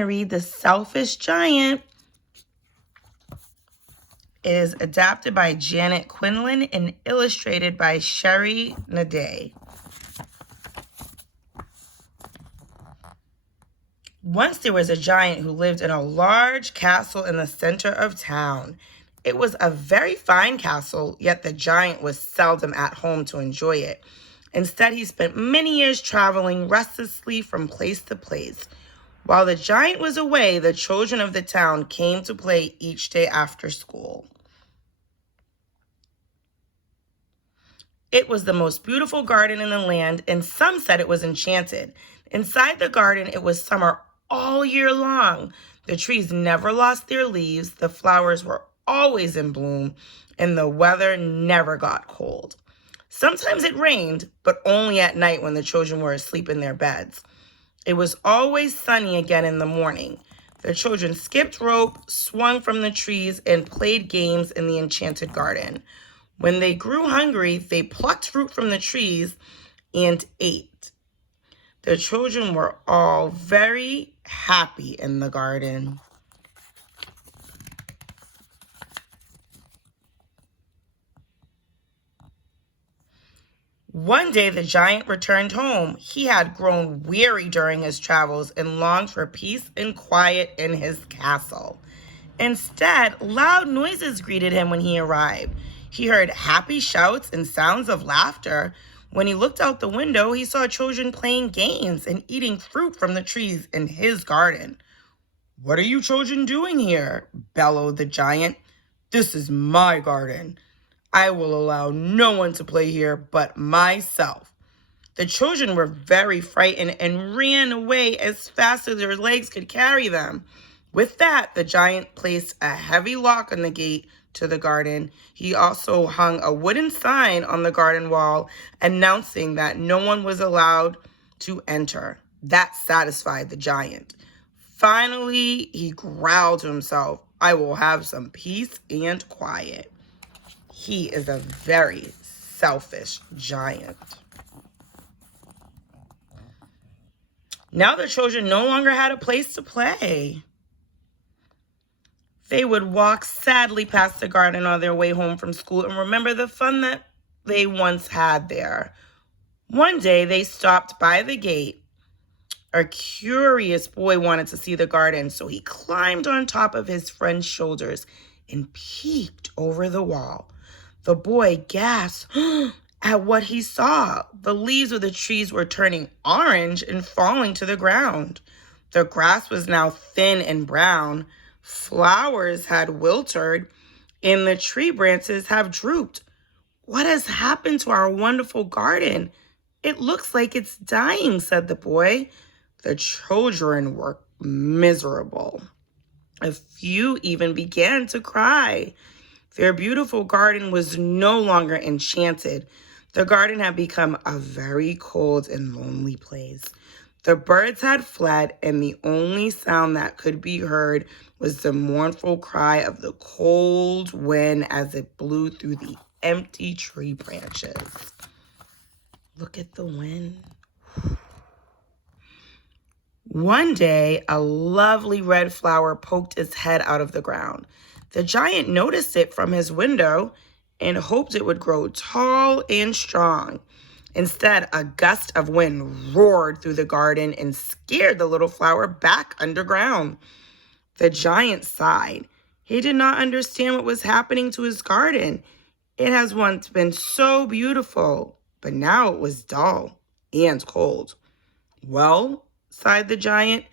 Read The Selfish Giant. It is adapted by Janet Quinlan and illustrated by Sherry Naday. Once there was a giant who lived in a large castle in the center of town. It was a very fine castle, yet the giant was seldom at home to enjoy it. Instead, he spent many years traveling restlessly from place to place. While the giant was away, the children of the town came to play each day after school. It was the most beautiful garden in the land, and some said it was enchanted. Inside the garden, it was summer all year long. The trees never lost their leaves, the flowers were always in bloom, and the weather never got cold. Sometimes it rained, but only at night when the children were asleep in their beds. It was always sunny again in the morning. The children skipped rope, swung from the trees, and played games in the enchanted garden. When they grew hungry, they plucked fruit from the trees and ate. The children were all very happy in the garden. One day the giant returned home. He had grown weary during his travels and longed for peace and quiet in his castle. Instead, loud noises greeted him when he arrived. He heard happy shouts and sounds of laughter. When he looked out the window, he saw children playing games and eating fruit from the trees in his garden. "What are you children doing here?" bellowed the giant. "This is my garden. I will allow no one to play here but myself." The children were very frightened and ran away as fast as their legs could carry them. With that, the giant placed a heavy lock on the gate to the garden. He also hung a wooden sign on the garden wall announcing that no one was allowed to enter. That satisfied the giant. Finally, he growled to himself, "I will have some peace and quiet." He is a very selfish giant. Now the children no longer had a place to play. They would walk sadly past the garden on their way home from school and remember the fun that they once had there. One day they stopped by the gate. A curious boy wanted to see the garden, so he climbed on top of his friend's shoulders and peeked over the wall. The boy gasped at what he saw. The leaves of the trees were turning orange and falling to the ground. The grass was now thin and brown. Flowers had wilted, and the tree branches have drooped. "What has happened to our wonderful garden? It looks like it's dying," said the boy. The children were miserable. A few even began to cry. Their beautiful garden was no longer enchanted. The garden had become a very cold and lonely place. The birds had fled, and the only sound that could be heard was the mournful cry of the cold wind as it blew through the empty tree branches. Look at the wind. One day, a lovely red flower poked its head out of the ground. The giant noticed it from his window and hoped it would grow tall and strong. Instead, a gust of wind roared through the garden and scared the little flower back underground. The giant sighed. He did not understand what was happening to his garden. It has once been so beautiful, but now it was dull and cold. "Well," sighed the giant,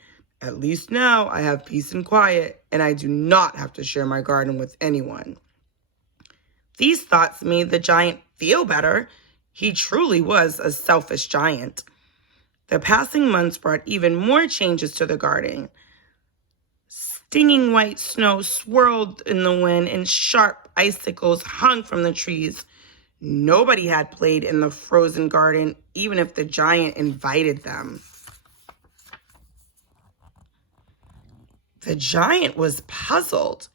"at least now I have peace and quiet, and I do not have to share my garden with anyone." These thoughts made the giant feel better. He truly was a selfish giant. The passing months brought even more changes to the garden. Stinging white snow swirled in the wind, and sharp icicles hung from the trees. Nobody had played in the frozen garden, even if the giant invited them. The giant was puzzled.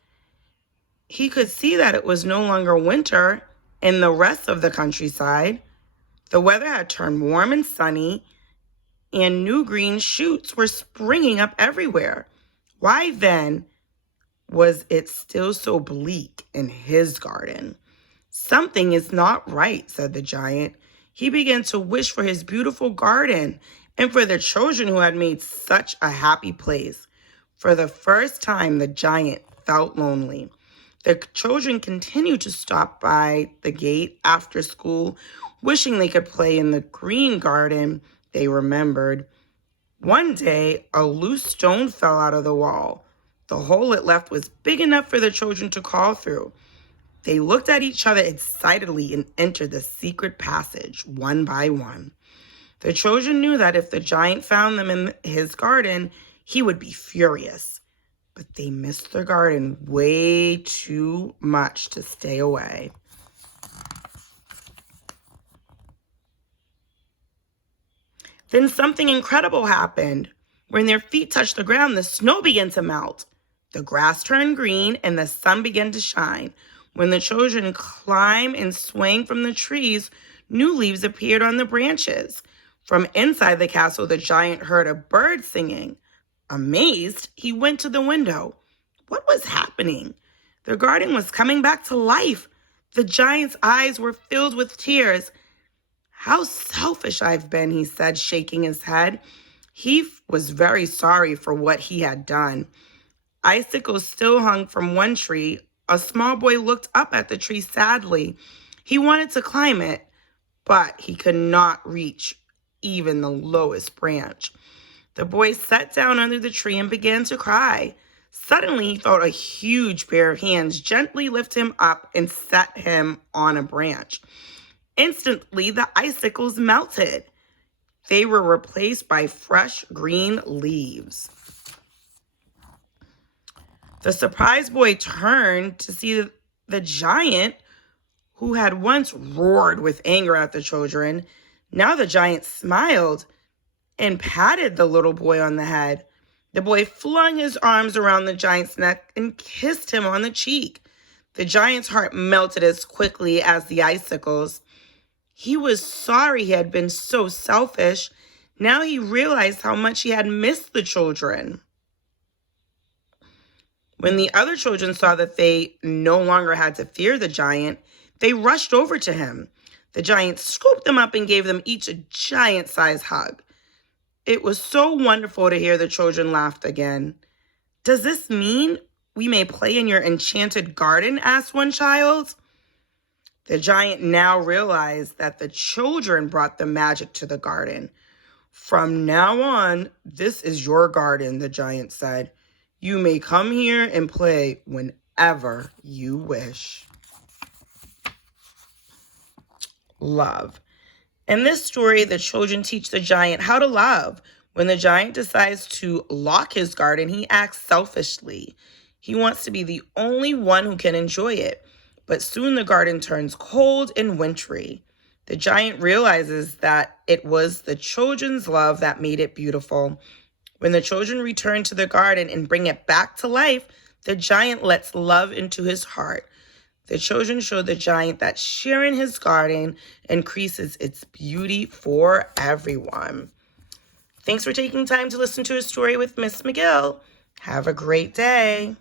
He could see that it was no longer winter in the rest of the countryside. The weather had turned warm and sunny, and new green shoots were springing up everywhere. Why then was it still so bleak in his garden? Something is not right, said the giant. He began to wish for his beautiful garden and for the children who had made such a happy place. For the first time, the giant felt lonely. The children continued to stop by the gate after school, wishing they could play in the green garden they remembered. One day, a loose stone fell out of the wall. The hole it left was big enough for the children to crawl through. They looked at each other excitedly and entered the secret passage one by one. The children knew that if the giant found them in his garden, he would be furious. But they missed their garden way too much to stay away. Then something incredible happened. When their feet touched the ground, the snow began to melt. The grass turned green and the sun began to shine. When the children climbed and swung from the trees, new leaves appeared on the branches. From inside the castle, the giant heard a bird singing. Amazed, he went to the window. What was happening? The garden was coming back to life. The giant's eyes were filled with tears. How selfish I've been, he said, shaking his head. He was very sorry for what he had done. Icicles still hung from one tree. A small boy looked up at the tree sadly. He wanted to climb it, but he could not reach even the lowest branch. The boy sat down under the tree and began to cry. Suddenly, he felt a huge pair of hands gently lift him up and set him on a branch. Instantly, the icicles melted. They were replaced by fresh green leaves. The surprised boy turned to see the giant, who had once roared with anger at the children. Now the giant smiled and patted the little boy on the head. The boy flung his arms around the giant's neck and kissed him on the cheek. The giant's heart melted as quickly as the icicles. He was sorry he had been so selfish. Now he realized how much he had missed the children. When the other children saw that they no longer had to fear the giant, they rushed over to him. The giant scooped them up and gave them each a giant-sized hug. It was so wonderful to hear the children laugh again. Does this mean we may play in your enchanted garden? Asked one child. The giant now realized that the children brought the magic to the garden. From now on, this is your garden, the giant said. You may come here and play whenever you wish. Love. In this story, the children teach the giant how to love. When the giant decides to lock his garden, he acts selfishly. He wants to be the only one who can enjoy it. But soon the garden turns cold and wintry. The giant realizes that it was the children's love that made it beautiful. When the children return to the garden and bring it back to life, the giant lets love into his heart. The children show the giant that sharing his garden increases its beauty for everyone. Thanks for taking time to listen to a story with Miss McGill. Have a great day.